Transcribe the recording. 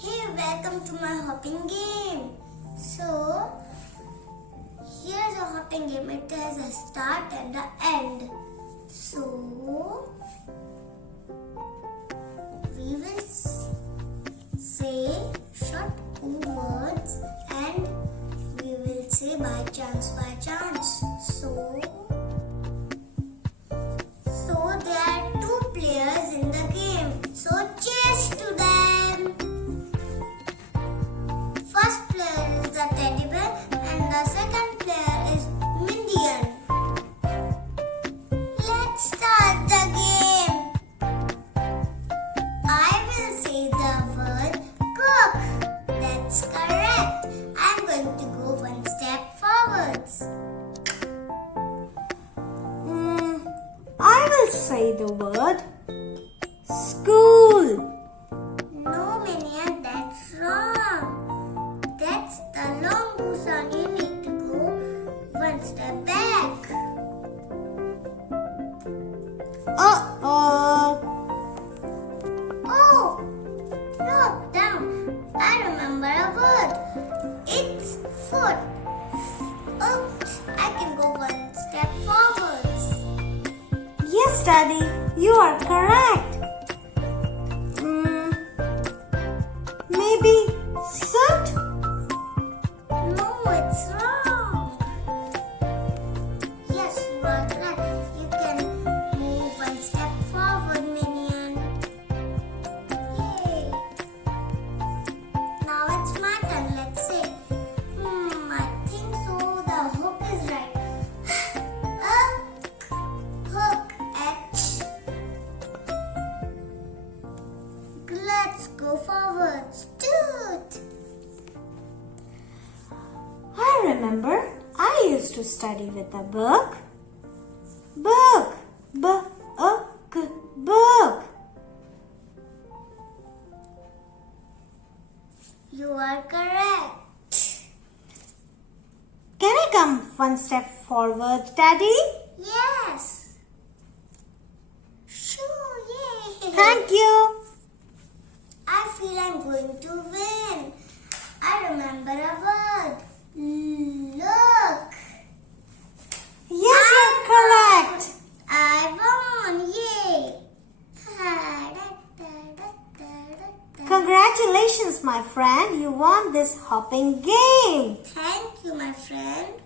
Hey, welcome to my hopping game. So, here's a hopping game. It has a start and an end. So, we will say short words and we will say by chance, by chance. So there are two players in the game. So cheers to them. First player is the teddy bear and the second player is Mindian. Let's start the game. I will say the word cook. That's correct. I'm going to go one step forwards. I will say the word school. No, Minion, that's wrong. That's the long goose. You need to go one step back. Oh, look down. I remember a word. It's foot. Oops, I can go one step forwards. Yes, Daddy, you are correct. Maybe suit? No, it's wrong. Yes, you are correct. You can move one step forward, Minion. Yay. Now it's my turn. Let's say, I think so. The hook is right. Hook, H. Let's go forwards. Toot. I remember I used to study with a book. Book. Book. You are correct. Can I come one step forward, Daddy? Yes. Sure, yay. Thank you. I feel I'm going to win. I remember a word. Look. Yes, you're correct. I won. Yay. Congratulations, my friend. You won this hopping game. Thank you, my friend.